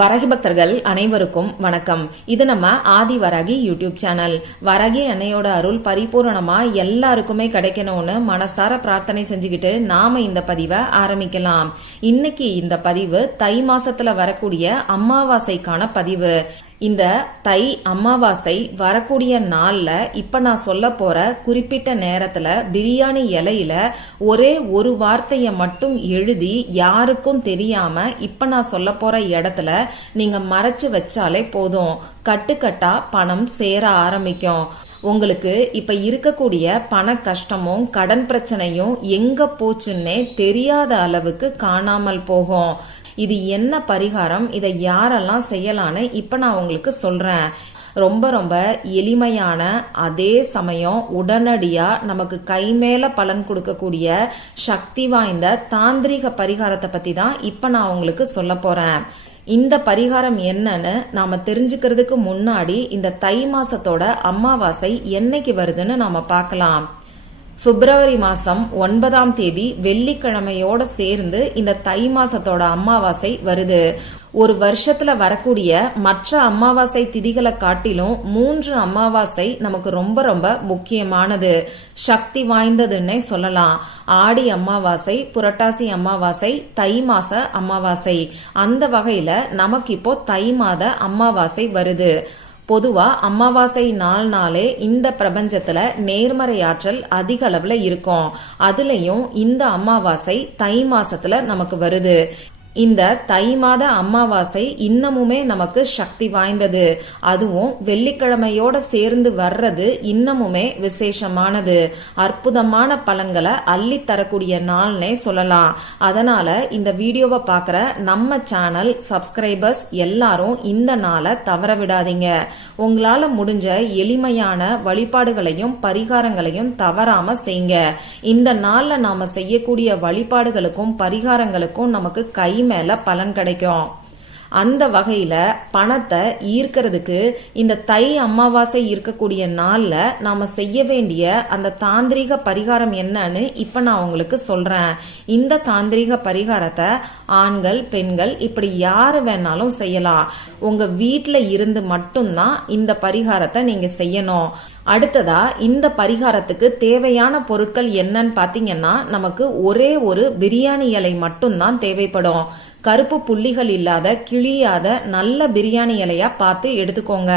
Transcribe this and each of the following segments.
வரகி பக்தர்கள் அனைவருக்கும் வணக்கம். இது நம்ம ஆதி வராகி யூடியூப் சேனல். வராகி அன்னையோட அருள் பரிபூரணமா எல்லாருக்குமே கிடைக்கணும்னு மனசார பிரார்த்தனை செஞ்சுக்கிட்டு நாம இந்த பதிவை ஆரம்பிக்கலாம். இன்னைக்கு இந்த பதிவு தை மாசத்துல வரக்கூடிய அமாவாசைக்கான பதிவு. இந்த தை அமாவாசை வரக்கூடிய நாள்ல இப்ப நான் சொல்ல போற குறிப்பிட்ட நேரத்துல பிரியாணி இலையில ஒரே ஒரு வார்த்தைய மட்டும் எழுதி யாருக்கும் தெரியாம இப்ப நான் சொல்ல போற இடத்துல நீங்க மறைச்சு வச்சாலே போதும், கட்டுக்கட்டா பணம் சேர ஆரம்பிக்கும். உங்களுக்கு இப்ப இருக்கக்கூடிய பண கஷ்டமும் கடன் பிரச்சனையும் எங்க போச்சுன்னே தெரியாத அளவுக்கு காணாமல் போகும். இது என்ன பரிகாரம், இதை யாரெல்லாம் செய்யலான்னு இப்ப நான் உங்களுக்கு சொல்றேன். ரொம்ப ரொம்ப எளிமையான, அதே சமயம் உடனடியா நமக்கு கை மேல பலன் கொடுக்கக்கூடிய சக்தி வாய்ந்த தாந்திரிக பரிகாரத்தை பத்தி தான் இப்ப நான் உங்களுக்கு சொல்ல போறேன். இந்த பரிகாரம் என்னன்னு நாம தெரிஞ்சுக்கிறதுக்கு முன்னாடி இந்த தை மாசத்தோட அமாவாசை என்னைக்கு வருதுன்னு நாம பார்க்கலாம். பிப்ரவரி மாசம் 9ஆம் தேதி வெள்ளிக்கிழமையோட சேர்ந்து இந்த தை மாசத்தோட அமாவாசை வருது. ஒரு வருஷத்துல வரக்கூடிய மற்ற அமாவாசை திதிகளை காட்டிலும் 3 அமாவாசை நமக்கு ரொம்ப ரொம்ப முக்கியமானது, சக்தி வாய்ந்ததுன்னே சொல்லலாம். ஆடி அமாவாசை, புரட்டாசி அமாவாசை, தை மாச அமாவாசை. அந்த வகையில நமக்கு இப்போ தை மாத அமாவாசை வருது. பொதுவா அமாவாசை நாளே இந்த பிரபஞ்சத்துல நேர்மறை ஆற்றல் அதிக அளவுல இருக்கும். அதுலயும் இந்த அமாவாசை தை மாசத்துல நமக்கு வருது. இந்த தை மாத அமாவாசை இன்னமுமே நமக்கு சக்தி வாய்ந்தது. அதுவும் வெள்ளிக்கிழமையோட சேர்ந்து வர்றது இன்னமுமே விசேஷமானது, அற்புதமான பலன்களை அள்ளி தரக்கூடிய நாள்னே சொல்லலாம். அதனால இந்த வீடியோவை பார்க்குற நம்ம சேனல் சப்ஸ்கிரைபர்ஸ் எல்லாரும் இந்த நாளை தவற விடாதீங்க. உங்களால முடிஞ்ச எளிமையான வழிபாடுகளையும் பரிகாரங்களையும் தவறாம செய்யுங்க. இந்த நாள்ல நாம செய்யக்கூடிய வழிபாடுகளுக்கும் பரிகாரங்களுக்கும் நமக்கு கை மேல பலன் கிடைக்கும். அந்த வகையில பணத்தை ஈர்க்கிறதுக்கு இந்த தை அமாவாசை இருக்கக்கூடிய நாள்ல நாம செய்ய வேண்டிய அந்த தாந்திரிக பரிகாரம் என்னன்னு இப்ப நான் உங்களுக்கு சொல்றேன். இந்த தாந்திரிக பரிகாரத்தை ஆண்கள் பெண்கள் இப்படி யாரு வேணாலும் செய்யலாம். உங்க வீட்டுல இருந்து மட்டும்தான் இந்த பரிகாரத்தை நீங்க செய்யணும். அடுத்ததா இந்த பரிகாரத்துக்கு தேவையான பொருட்கள் என்னன்னு பாத்தீங்கன்னா, நமக்கு ஒரே ஒரு பிரியாணி இலை மட்டும்தான் தேவைப்படும். கருப்பு புள்ளிகள் இல்லாத கிழியாத நல்ல பிரியாணி இலையா பார்த்து எடுத்துக்கோங்க.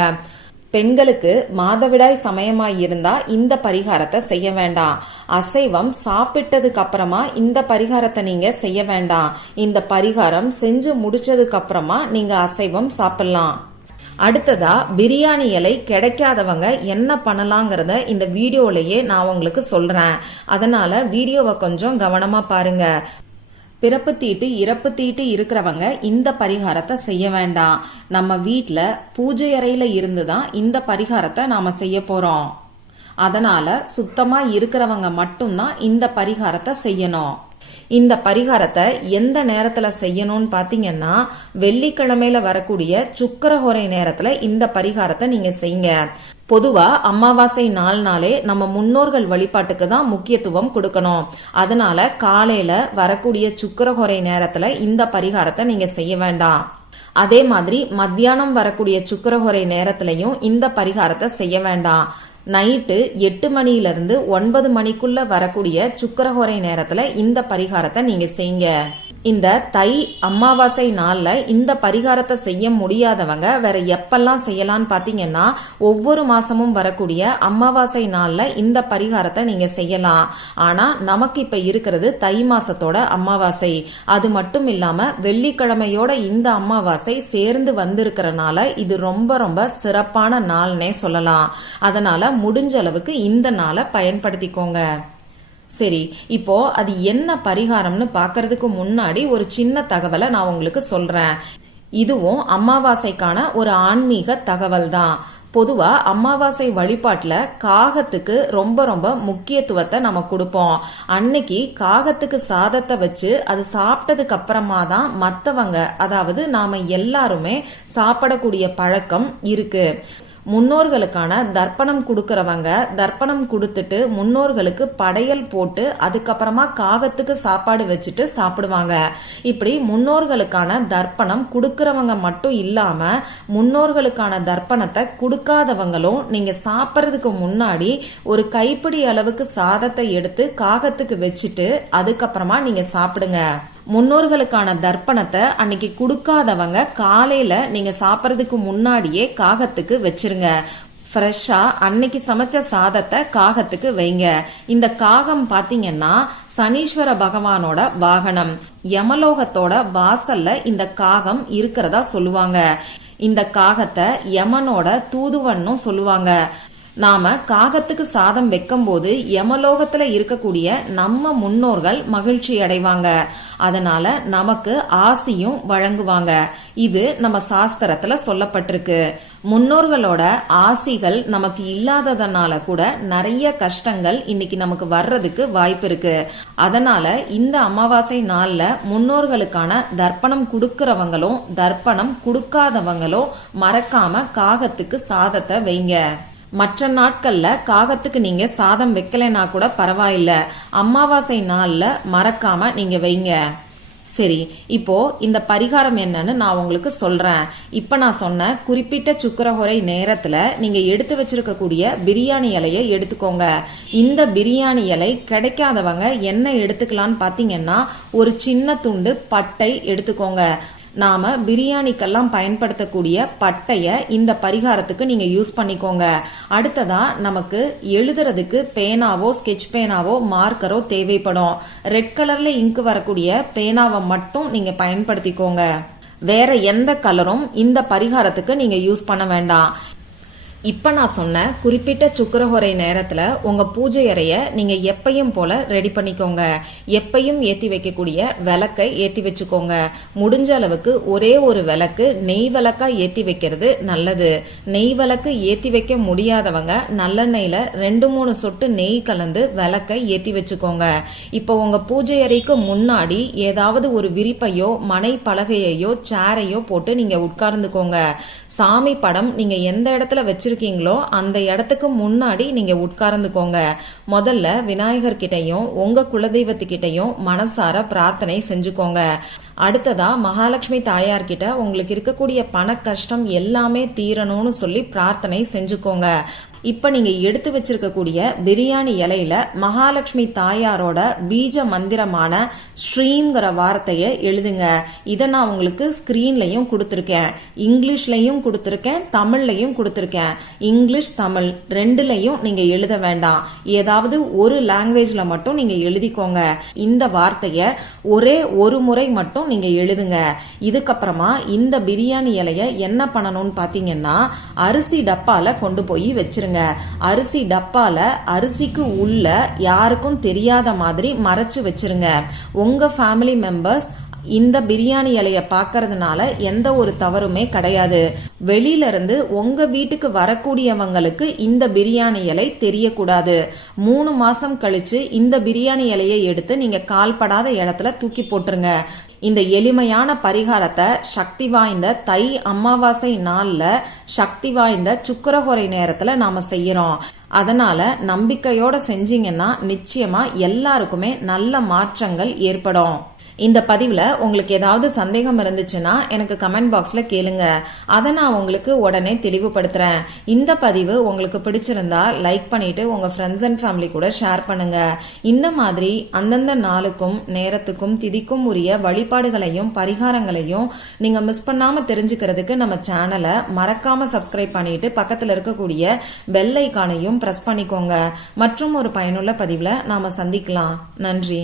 பெண்களுக்கு மாதவிடாய் சமயமாய் இருந்தா இந்த பரிகாரத்தை செய்ய வேண்டாம். அசைவம் சாப்பிட்டதுக்கு அப்புறமா இந்த பரிகாரத்தை நீங்க செய்ய வேண்டாம். இந்த பரிகாரம் செஞ்சு முடிச்சதுக்கு அப்புறமா நீங்க அசைவம் சாப்பிடலாம். அடுத்ததா பிரியாணி இலை கிடைக்காதவங்க என்ன பண்ணலாங்கிறத இந்த வீடியோலயே நான் உங்களுக்கு சொல்றேன். அதனால வீடியோவை கொஞ்சம் கவனமா பாருங்க. பிறப்பு தீட்டு இறப்பு தீட்டு இருக்கிறவங்க இந்த பரிகாரத்தை செய்ய வேண்டாம். நம்ம வீட்டுல பூஜை அறையில இருந்துதான் இந்த பரிகாரத்தை நாம செய்ய போறோம். அதனால சுத்தமா இருக்கிறவங்க மட்டும்தான் இந்த பரிகாரத்தை செய்யணும். இந்த பரிகாரத்தை எந்த நேரத்துல செய்யணும்னு பாத்தீங்கன்னா, வெள்ளிக்கிழமையில வரக்கூடிய சுக்கிரஹோரை நேரத்துல இந்த பரிகாரத்தை நீங்க செய்யுங்க. பொதுவா அமாவாசை நாளே நம்ம முன்னோர்கள் வழிபாட்டுக்கு தான் முக்கியத்துவம் கொடுக்கணும். அதனால காலையில வரக்கூடிய சுக்கிரஹோரை நேரத்துல இந்த பரிகாரத்தை நீங்க செய்ய வேண்டாம். அதே மாதிரி மத்தியானம் வரக்கூடிய சுக்கிரஹோரை நேரத்திலையும் இந்த பரிகாரத்தை செய்ய வேண்டாம். நைட்டு 8 மணியிலிருந்து 9 மணிக்குள்ள வரக்கூடிய சுக்கிரஹோரை நேரத்துல இந்த பரிகாரத்தை நீங்க செய்யுங்க. இந்த தை அமாவாசை நாள்ல இந்த பரிகாரத்தை செய்ய முடியாதவங்க வேற எப்பெல்லாம் செய்யலான்னு பாத்தீங்கன்னா, ஒவ்வொரு மாசமும் வரக்கூடிய அமாவாசை நாள்ல இந்த பரிகாரத்தை நீங்க செய்யலாம். ஆனா நமக்கு இப்ப இருக்கிறது தை மாசத்தோட அமாவாசை. அது மட்டும் இல்லாம வெள்ளிக்கிழமையோட இந்த அமாவாசை சேர்ந்து வந்திருக்கிறனால இது ரொம்ப ரொம்ப சிறப்பான நாள்னே சொல்லலாம். அதனால முடிஞ்ச அளவுக்கு இந்த நாளை பயன்படுத்திக்கோங்க. சரி, இப்போ அது என்ன பரிகாரம்னு பாக்கிறதுக்கு முன்னாடி ஒரு சின்ன தகவலை நான் உங்களுக்கு சொல்றேன். இதுவும் அமாவாசைக்கான ஒரு ஆன்மீக தகவல் தான். பொதுவா அமாவாசை வழிபாட்டுல காகத்துக்கு ரொம்ப ரொம்ப முக்கியத்துவத்தை நம்ம கொடுப்போம். அன்னைக்கு காகத்துக்கு சாதத்தை வச்சு அது சாப்பிட்டதுக்கு அப்புறமா தான் மத்தவங்க, அதாவது நாம எல்லாருமே சாப்பிடக்கூடிய பழக்கம் இருக்கு. முன்னோர்களுக்கான தர்ப்பணம் கொடுக்கறவங்க தர்ப்பணம் கொடுத்துட்டு முன்னோர்களுக்கு படையல் போட்டு அதுக்கப்புறமா காகத்துக்கு சாப்பாடு வச்சுட்டு சாப்பிடுவாங்க. இப்படி முன்னோர்களுக்கான தர்ப்பணம் கொடுக்கறவங்க மட்டும் இல்லாம முன்னோர்களுக்கான தர்ப்பணத்தை கொடுக்காதவங்களும் நீங்க சாப்பிட்றதுக்கு முன்னாடி ஒரு கைப்பிடி அளவுக்கு சாதத்தை எடுத்து காகத்துக்கு வச்சுட்டு அதுக்கப்புறமா நீங்க சாப்பிடுங்க. முன்னோர்களுக்கான தர்ப்பணத்தை அன்னைக்கு கொடுக்காதவங்க காலையில நீங்க சாப்பிட்றதுக்கு முன்னாடியே காகத்துக்கு வச்சிருங்க. ஃப்ரெஷ்ஷா அன்னைக்கு சமைச்ச சாதத்தை காகத்துக்கு வைங்க. இந்த காகம் பாத்தீங்கன்னா சனீஸ்வர பகவானோட வாகனம். யமலோகத்தோட வாசல்ல இந்த காகம் இருக்கிறதா சொல்லுவாங்க. இந்த காகத்தை யமனோட தூதுவன்னும் சொல்லுவாங்க. நாம காகத்துக்கு சாதம் வைக்கும் போது யமலோகத்துல இருக்கக்கூடிய நம்ம முன்னோர்கள் மகிழ்ச்சி அடைவாங்க. அதனால நமக்கு ஆசியும் வழங்குவாங்க. இது நம்ம சாஸ்திரத்துல சொல்லப்பட்டிருக்கு. முன்னோர்களோட ஆசிகள் நமக்கு இல்லாததனால கூட நிறைய கஷ்டங்கள் இன்னைக்கு நமக்கு வர்றதுக்கு வாய்ப்பு இருக்கு. அதனால இந்த அமாவாசை நாள்ல முன்னோர்களுக்கான தர்ப்பணம் கொடுக்கறவங்களும் தர்ப்பணம் கொடுக்காதவங்களும் மறக்காம காகத்துக்கு சாதத்தை வைங்க. மற்ற நாட்கள்ல காகத்துக்கு நீங்க சாதம் வைக்கலைன்னா கூட பரவாயில்ல, அமாவாசை நாள்ல மறக்காம நீங்க வைங்க. சரி, இப்போ இந்த பரிகாரம் என்னன்னு நான் உங்களுக்கு சொல்றேன். இப்ப நான் சொன்ன குறிப்பிட்ட சுக்கிரஹோரை நேரத்துல நீங்க எடுத்து வச்சிருக்கக்கூடிய பிரியாணி இலையை எடுத்துக்கோங்க. இந்த பிரியாணி இலை கிடைக்காதவங்க என்ன எடுத்துக்கலான்னு பாத்தீங்கன்னா ஒரு சின்ன துண்டு பட்டை எடுத்துக்கோங்க. நாம பிரியாணிக்கெல்லாம் பயன்படுத்தக்கூடிய பட்டைய இந்த பரிகாரத்துக்கு நீங்க யூஸ் பண்ணிக்கோங்க. அடுத்ததா நமக்கு எழுதுறதுக்கு பேனாவோ ஸ்கெட்ச் பேனாவோ மார்க்கரோ தேவைப்படும். ரெட் கலர்ல இங்கு வரக்கூடிய பேனாவை மட்டும் நீங்க பயன்படுத்திக்கோங்க. வேற எந்த கலரும் இந்த பரிகாரத்துக்கு நீங்க யூஸ் பண்ண வேண்டாம். இப்ப நான் சொன்ன குறிப்பிட்ட சுக்கிரஹோரை நேரத்துல உங்க பூஜை அறைய நீங்க எப்பையும் போல ரெடி பண்ணிக்கோங்க. எப்பையும் ஏத்தி வைக்கக்கூடிய விளக்கை ஏத்தி வச்சுக்கோங்க. முடிஞ்ச அளவுக்கு ஒரே ஒரு விளக்கு நெய் விளக்கா ஏத்தி வைக்கிறது நல்லது. நெய் விளக்கு ஏத்தி வைக்க முடியாதவங்க நல்லெண்ணெயில 2-3 சொட்டு நெய் கலந்து விளக்கை ஏத்தி வச்சுக்கோங்க. இப்போ உங்க பூஜை அறைக்கு முன்னாடி ஏதாவது ஒரு விரிப்பையோ மனை பலகையோ சேரையோ போட்டு நீங்க உட்கார்ந்துக்கோங்க. சாமி படம் நீங்க எந்த இடத்துல வச்சிருக்கீங்களோ அந்த இடத்துக்கு முன்னாடி நீங்க உட்கார்ந்துக்கோங்க. முதல்ல விநாயகர் கிட்டையும் உங்க குலதெய்வத்துக்கிட்டையும் மனசார பிரார்த்தனை செஞ்சுக்கோங்க. அடுத்ததா மகாலட்சுமி தாயார் கிட்ட உங்களுக்கு இருக்கக்கூடிய பண கஷ்டம் எல்லாமே தீரணும்னு சொல்லி பிரார்த்தனை செஞ்சுக்கோங்க. இப்ப நீங்க எடுத்து வச்சிருக்கக்கூடிய பிரியாணி இலையில மகாலட்சுமி தாயாரோட பீஜ மந்திரமான ஸ்ரீங்கிற வார்த்தையை எழுதுங்க. இதை நான் உங்களுக்கு ஸ்கிரீன்லயும் கொடுத்திருக்கேன், இங்கிலீஷ்லயும் கொடுத்திருக்கேன், தமிழ்லயும் கொடுத்திருக்கேன். இங்கிலீஷ் தமிழ் ரெண்டுலயும் நீங்க எழுத வேண்டாம், ஏதாவது ஒரு லாங்குவேஜ்ல மட்டும் நீங்க எழுதிக்கோங்க. இந்த வார்த்தைய ஒரே ஒரு முறை மட்டும் நீங்க எழுதுங்க. இதுக்கப்புறமா இந்த பிரியாணி இலைய என்ன பண்ணணும்னு பாத்தீங்கன்னா அரிசி டப்பால கொண்டு போய் வச்சிருங்க. அரிசி டப்பால அரிசிக்கு உள்ள யாருக்கும் தெரியாத மாதிரி மறைச்சு வச்சிருங்க. உங்க ஃபேமிலி மெம்பர்ஸ் இந்த பிரியாணி இலைய பாக்கிறதுனால எந்த ஒரு தவறுமே கிடையாது. வெளியில இருந்து உங்க வீட்டுக்கு வரக்கூடியவங்களுக்கு இந்த பிரியாணி இலை தெரியக்கூடாது. 3 மாசம் கழிச்சு இந்த பிரியாணி இலையை எடுத்து நீங்க கால்படாத இடத்துல தூக்கி போட்டுருங்க. இந்த எளிமையான பரிகாரத்தை சக்தி வாய்ந்த தை அமாவாசை நாள்ல சக்தி வாய்ந்த சுக்கிரஹோரை நேரத்துல நாம செய்யறோம். அதனால நம்பிக்கையோட செஞ்சீங்கன்னா நிச்சயமா எல்லாருக்குமே நல்ல மாற்றங்கள் ஏற்படும். இந்த பதிவுல உங்களுக்கு ஏதாவது சந்தேகம் இருந்துச்சுன்னா எனக்கு கமெண்ட் பாக்ஸ்ல கேளுங்க, அதை நான் உங்களுக்கு உடனே தெளிவுபடுத்துறேன். இந்த பதிவு உங்களுக்கு பிடிச்சிருந்தா லைக் பண்ணிட்டு உங்க ஃப்ரெண்ட்ஸ் அண்ட் ஃபேமிலி கூட ஷேர் பண்ணுங்க. இந்த மாதிரி அந்தந்த நாளுக்கும் நேரத்துக்கும் திதிக்கும் உரிய வழிபாடுகளையும் பரிகாரங்களையும் நீங்க மிஸ் பண்ணாம தெரிஞ்சுக்கிறதுக்கு நம்ம சேனலை மறக்காம சப்ஸ்கிரைப் பண்ணிட்டு பக்கத்துல இருக்கக்கூடிய பெல் ஐகானையும் பிரஸ் பண்ணிக்கோங்க. மற்றும் ஒரு பயனுள்ள பதிவுல நாம சந்திக்கலாம். நன்றி.